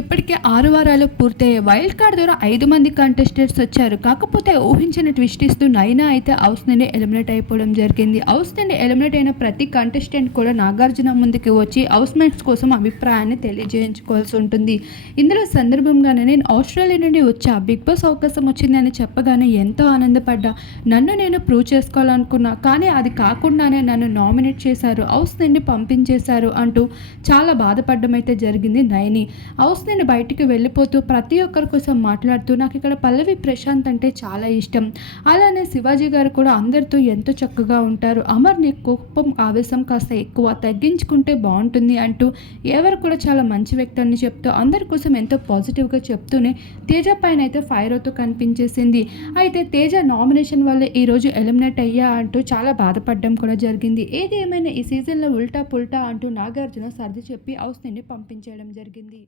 ఇప్పటికే ఆరు వారాలు పూర్తయ్యే వైల్డ్ కార్డ్ ద్వారా ఐదు మంది కంటెస్టెంట్స్ వచ్చారు. కాకపోతే ఊహించిన ట్విస్ట్ ఇస్తూ నైనా అయితే హౌస్ నుండి ఎలిమినేట్ అయిపోవడం జరిగింది. హౌస్ నుండి ఎలిమినేట్ అయిన ప్రతి కంటెస్టెంట్ కూడా నాగార్జున ముందుకు వచ్చి హౌస్ మేట్స్ కోసం అభిప్రాయాన్ని తెలియజేయించుకోవాల్సి ఉంటుంది. ఇందులో సందర్భంగానే నేను ఆస్ట్రేలియా నుండి వచ్చా. బిగ్ బాస్ అవకాశం వచ్చిందని చెప్పగానే ఎంతో ఆనందపడ్డా. నన్ను నేను ప్రూవ్ చేసుకోవాలనుకున్నా కానీ అది కాకుండానే నన్ను నామినేట్ చేశారు. హౌస్ నుండి పంపించేశారు అంటూ చాలా బాధపడడం అయితే జరిగింది నైని. హౌస్ నుండి బయటికి వెళ్ళిపోతూ ప్రతి ఒక్కరి కోసం మాట్లాడుతూ నాకు ఇక్కడ పల్లవి ప్రశాంత్ అంటే చాలా ఇష్టం. అలానే శివాజీ గారు కూడా అందరితో ఎంతో చక్కగా ఉంటారు. అమర్ నీ కోపం ఆవేశం కాస్త ఎక్కువ తగ్గించుకుంటే బాగుంటుంది అంటూ ఎవరు కూడా చాలా మంచి వ్యక్తి అని చెప్తూ అందరి కోసం ఎంతో పాజిటివ్గా చెప్తూనే తేజ పైన అయితే ఫైర్ అవుతూ కనిపించేసింది. అయితే తేజ నామినేషన్ వల్ల ఈరోజు ఎలిమినేట్ అయ్యా అంటూ చాలా బాధపడడం కూడా జరిగింది. ఏది ఏమైనా ఈ సీజన్లో ఉల్టా పుల్టా అంటూ నాగార్జున సర్ది చెప్పి హౌస్ నుండి పంపించేయడం జరిగింది.